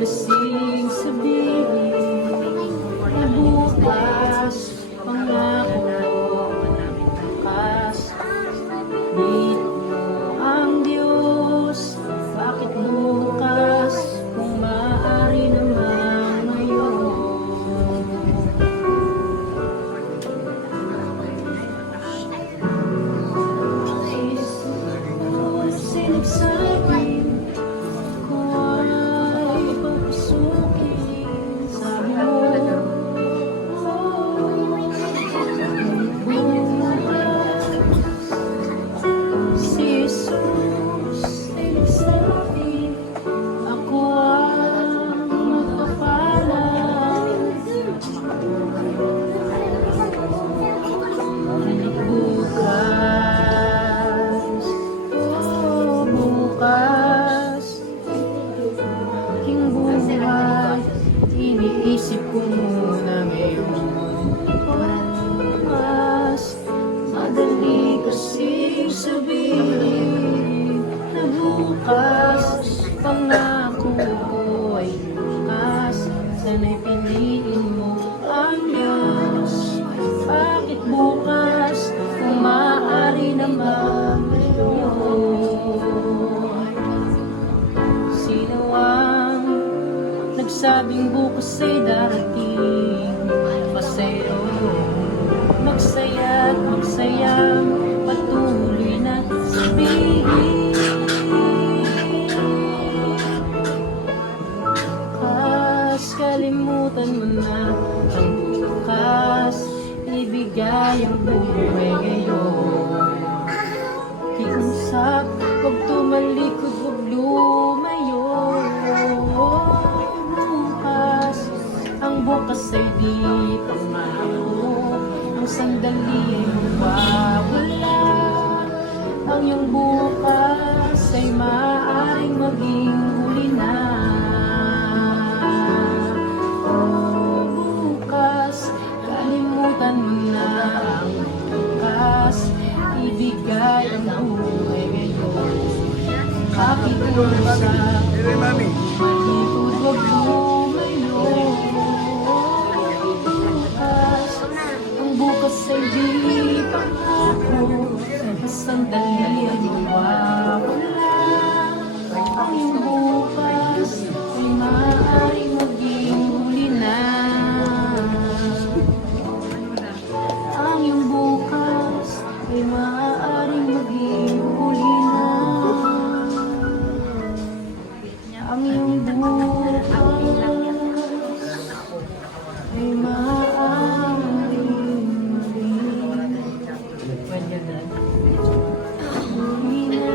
kasing sabihin na bukas pangako bukas dito ang Diyos. Bakit bukas kung maaari naman ngayon? Sinagsabi ko ay papasukin, sabi mo si Jesus ay nagsabi ako ang magpapalang. Bukas, aking buhay, iniisip ko muna ngayon. Mas madali kasing sabihin na bukas, pangako ko ay bukas. Sana'y piliin mo ang Diyos. Bakit bukas, kung maaari naman nagsabing bukas ay darating pa sa'yo. Magsaya at magsayang patuloy na sabihin. Bukas, kalimutan mo na ang bukas. Ibigay ang buhay ngayon. Kiusap, huwag tumalikod, huwag lumayo. Ang bukas ay di pangako, ang sandali ay mawawala. Ang iyong bukas ay maaaring maging huli na. Bukas, kalimutan mo na ang bukas. Ibigay ang buhay ngayon. Kakikusap, malikod, huwag lumayo. Bukas ay di pangako, sandali ay mawawala. Ang iyong bukas ay maaaring maging huli na. Ang iyong bukas ay maaaring maging huli na. Ang iyong bukas ay maaaring huli na.